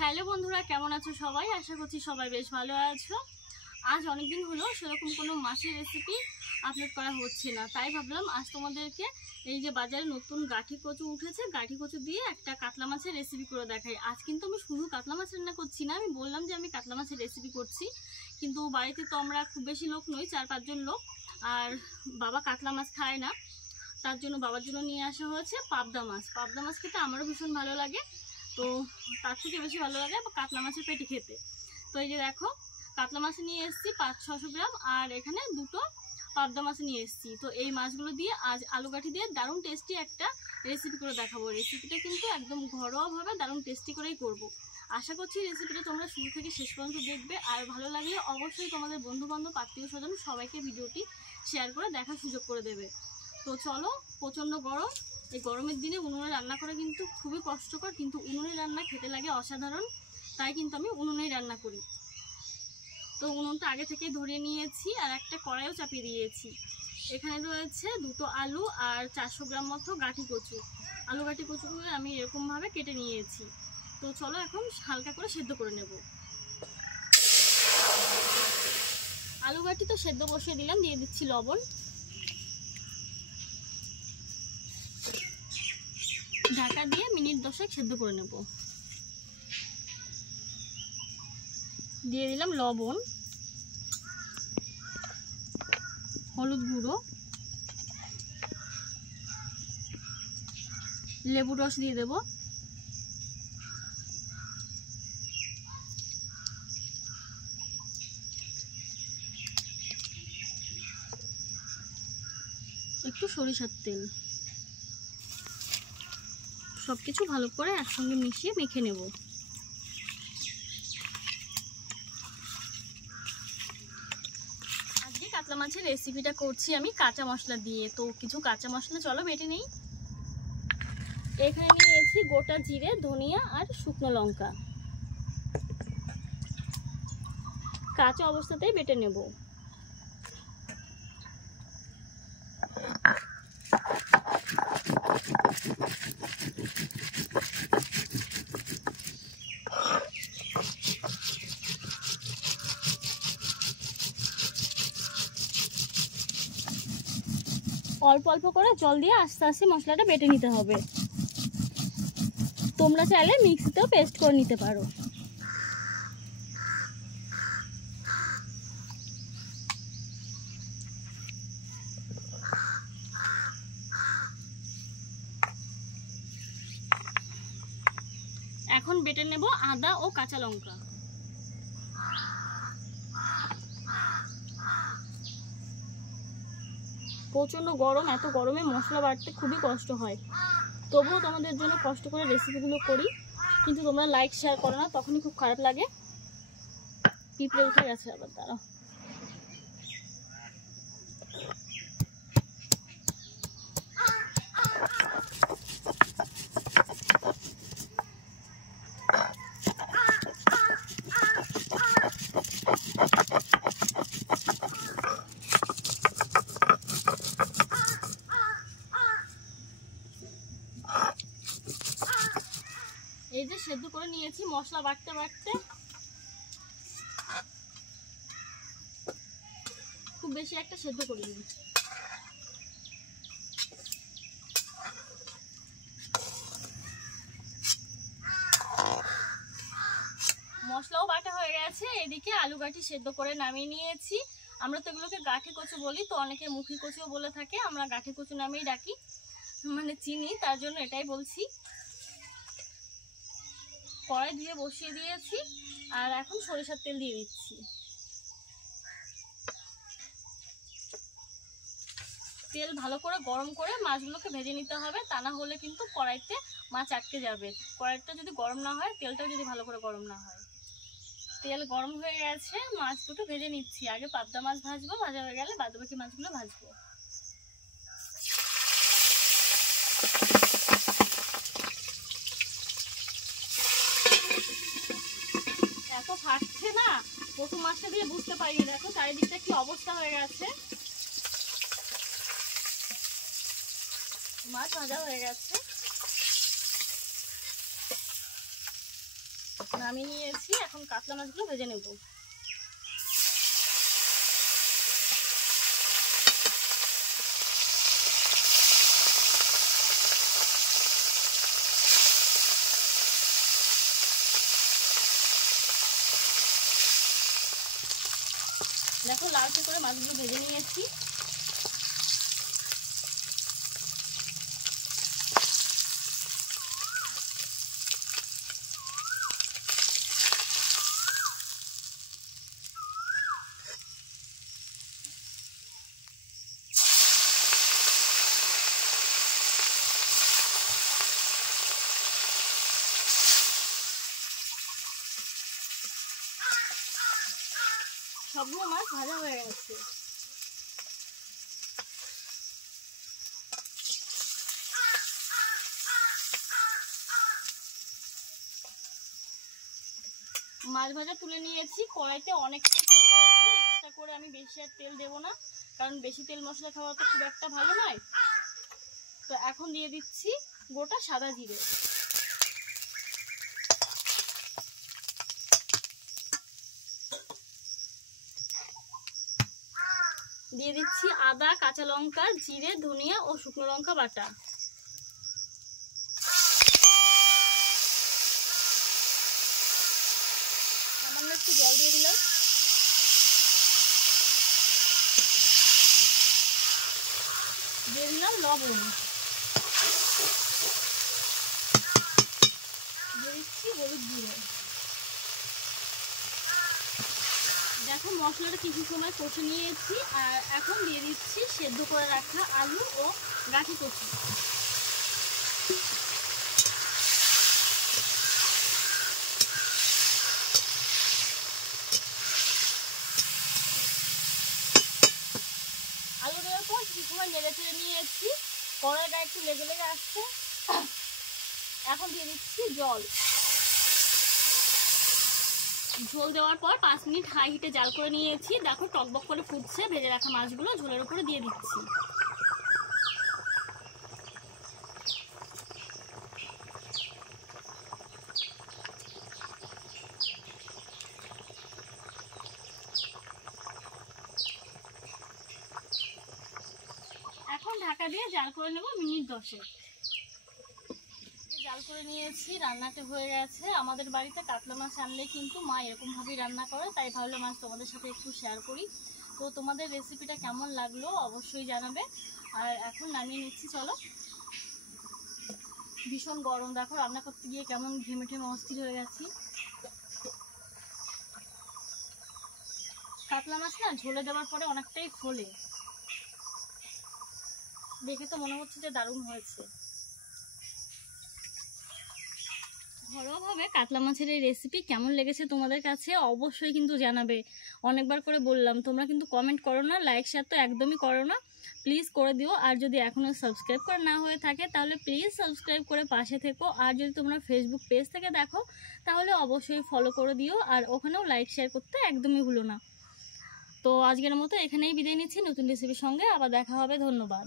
Hello বন্ধুরা, কেমন আছো সবাই? আশা করছি সবাই বেশ ভালো আছো। আজ অনেকদিন হলো সেরকম কোনো মাছের রেসিপি আপলোড করা হচ্ছে না, তাই ভাবলাম আজ তোমাদেরকে এই যে বাজারে নতুন গাঠি কচু উঠেছে, গাঠি কচু দিয়ে একটা কাতলা মাছের রেসিপি করে দেখাই। আজ কিন্তু আমি শুধু কাতলা মাছ রান্না করছি না, আমি বললাম যে আমি কাতলা মাছের রেসিপি করছি, কিন্তু বাড়িতে তো আমরা খুব বেশি লোক নই, 4-5 জন লোক, আর বাবা কাতলা মাছ খায় না, তার জন্য বাবার জন্য নিয়ে আসা হয়েছে পাবদা মাছ। পাবদা মাছ খেতে আমারও ভীষণ ভালো লাগে, তো তার থেকে বেশি ভালো লাগে কাতলা মাছের পেটি খেতে। তো এই যে দেখো, কাতলা মাছ নিয়ে এসেছি 500-600 গ্রাম, আর এখানে দুটো পাবদা মাছ নিয়ে এসেছি। তো এই মাছগুলো দিয়ে আজ আলু গাঠি দিয়ে দারুণ টেস্টি একটা রেসিপি করে দেখাবো। রেসিপিটা কিন্তু একদম ঘরোয়াভাবে দারুণ টেস্টি করেই করব। আশা করছি রেসিপিটা তোমরা শুরু থেকে শেষ পর্যন্ত দেখবে, আর ভালো লাগলে অবশ্যই তোমাদের বন্ধুবান্ধব, আত্মীয় স্বজন সবাইকে ভিডিওটি শেয়ার করে দেখার সুযোগ করে দেবে। তো চলো, প্রচণ্ড গরম, এই গরমের দিনে উনুনে রান্না করা কিন্তু খুবই কষ্টকর, কিন্তু উনুনে রান্না খেতে লাগে অসাধারণ, তাই কিন্তু আমি উনুনেই রান্না করি। তো উনুনটা আগে থেকেই ধরিয়ে নিয়েছি, আর একটা কড়াইও চাপিয়ে দিয়েছি। এখানে রয়েছে দুটো আলু আর 400 গ্রাম মতো গাঠি কচু। আলু গাঠি কচুগুলো আমি এরকমভাবে কেটে নিয়েছি। তো চলো এখন হালকা করে সেদ্ধ করে নেব। আলু গাঠি তো সেদ্ধ বসিয়ে দিলাম, দিয়ে দিচ্ছি লবণ, ঢাকা দিয়ে মিনিট 10 সেদ্ধ করে নেব। দিয়ে দিলাম লবণ, হলুদ গুঁড়ো, লেবুর রস দিয়ে দেব, একটু সরিষার তেল, সবকিছু ভালো করে একসঙ্গে মিশিয়ে মেখে নেব। আজকে কাতলা মাছের রেসিপিটা করছি আমি কাঁচা মশলা দিয়ে, তো কিছু কাঁচা মশলা চলো বেটে নেই। এখানে নিয়েছি গোটা জিরে, ধনিয়া আর শুকনো লঙ্কা, কাঁচা অবস্থাতেই বেটে নেব। অল্প অল্প করে জল দিয়ে আস্তে আস্তে মশলাটা বেটে নিতে হবে। তোমরা চাইলে মিক্সিতেও পেস্ট করে নিতে পারো। এখন বেটে নেব আদা ও কাঁচা লঙ্কা। প্রচণ্ড গরম, এত গরমে মশলা বাটতে খুবই কষ্ট হয়, তবুও তোমাদের জন্য কষ্ট করে রেসিপিগুলো করি, কিন্তু তোমরা লাইক শেয়ার করো না, তখনই খুব খারাপ লাগে। পিঁপড়ে উঠে গেছে আবার, তারা এই যে সেদ্ধ করে নিয়েছি মশলা বাটতে বাটতে, খুব বেশি একটা সেদ্ধ করিনি। মশলাও বাটা হয়ে গেছে, এদিকে আলু গাঠি সেদ্ধ করে নামিয়ে নিয়েছি। আমরা তো এগুলোকে গাঠি কচু বলি, তো অনেকে মুখী কচুও বলে থাকে, আমরা গাঠি কচু নামেই ডাকি, মানে চিনি, তার জন্য এটাই বলছি। কড়াই ধুয়ে বসিয়ে দিয়েছি, আর এখন সরিষার তেল দিয়ে দিচ্ছি। তেল ভালো করে গরম করে মাছগুলোকে ভেজে নিতে হবে, তা না হলে কিন্তু কড়াইতে মাছ আটকে যাবে। কড়াইটা যদি গরম না হয়, তেলটাও যদি ভালো করে গরম না হয়। তেল গরম হয়ে গেছে, মাছ দুটো ভেজে নিচ্ছি। আগে পাবদা মাছ ভাজবো, ভাজা হয়ে গেলে বাদবাকি মাছগুলো ভাজবো। এত ফাটছে না, প্রথম মাছটা দিয়ে বুঝতে পারিনি, দেখো চারিদিকটা কি অবস্থা হয়ে গেছে। মাছ ভাজা হয়ে গেছে, নামিয়ে নিয়েছি, এখন কাতলা মাছগুলো ভেজে নেব। দেখো লালচে করে মাছগুলো ভেজে নিয়েছি। সবগুলো মাছ ভাজা হয়ে গেছে। মাছ ভাজা তুলে নিয়েছি, কড়াইতে অনেকটাই তেল দিয়েছি, এক্সট্রা করে আমি বেশি আর তেল দেবো না, কারণ বেশি তেল মশলা খাওয়া তো খুব একটা ভালো নয়। তো এখন দিয়ে দিচ্ছি গোটা সাদা জিরে, দিয়ে দিচ্ছি আদা, কাঁচা লঙ্কা, জিরে, ধনিয়া ও শুকনো লঙ্কা বাটা। সামান্য একটু জল দিয়ে দিলাম। দিয়ে দিলাম লবণ, দিয়ে দিচ্ছি হলুদ গুঁড়ো। দেখো মশলাটা কিছু সময় কষে নিয়েছি, আর এখন দিয়ে দিচ্ছি সেদ্ধ করে রাখা আলু ও গাঠি কচু। আলু দেওয়ার পর কিছু সময় নেড়ে চেড়ে নিয়েছি, কড়াইটা একটু লেগে লেগে আসছে। এখন দিয়ে দিচ্ছি জল। ঝোল দেওয়ার পর 5 মিনিট হাই হিটে জাল করে নিয়েছি। দেখো টকবক করে ফুটছে, ভেজে রাখা মাছগুলো ঝোলের উপরে দিয়ে দিচ্ছি। এখন ঢাকা দিয়ে জাল করে নেব মিনিট 10। জাল করে নিয়েছি, রান্নাটা হয়ে গেছে। আমাদের বাড়িতে কাতলা মাছ আনলে কিন্তু মা এরকমভাবেই রান্না করে, তাই ভাবলাম মাছ তোমাদের সাথে একটু শেয়ার করি। তো তোমাদের রেসিপিটা কেমন লাগলো অবশ্যই জানাবে। আর এখন নামিয়ে নিচ্ছি, চলো। ভীষণ গরম, দেখো রান্না করতে গিয়ে কেমন ঘেমে ঘেমে অস্থির হয়ে গেছি। কাতলা মাছ না ঝোলে দেওয়ার পরে অনেকটাই ফোলে, দেখে তো মনে হচ্ছে যে দারুণ হয়েছে। ঘরোয়াভাবে কাতলা মাছের এই রেসিপি কেমন লেগেছে তোমাদের কাছে অবশ্যই কিন্তু জানাবে। অনেকবার করে বললাম, তোমরা কিন্তু কমেন্ট করো না, লাইক শেয়ার তো একদমই করো না, প্লিজ করে দিও। আর যদি এখনও সাবস্ক্রাইব করা না হয়ে থাকে তাহলে প্লিজ সাবস্ক্রাইব করে পাশে থেকো। আর যদি তোমরা ফেসবুক পেজ থেকে দেখো তাহলে অবশ্যই ফলো করে দিও, আর ওখানেও লাইক শেয়ার করতে একদমই ভুলো না। তো আজকের মতো এখানেই বিদায় নিচ্ছি, নতুন রেসিপির সঙ্গে আবার দেখা হবে। ধন্যবাদ।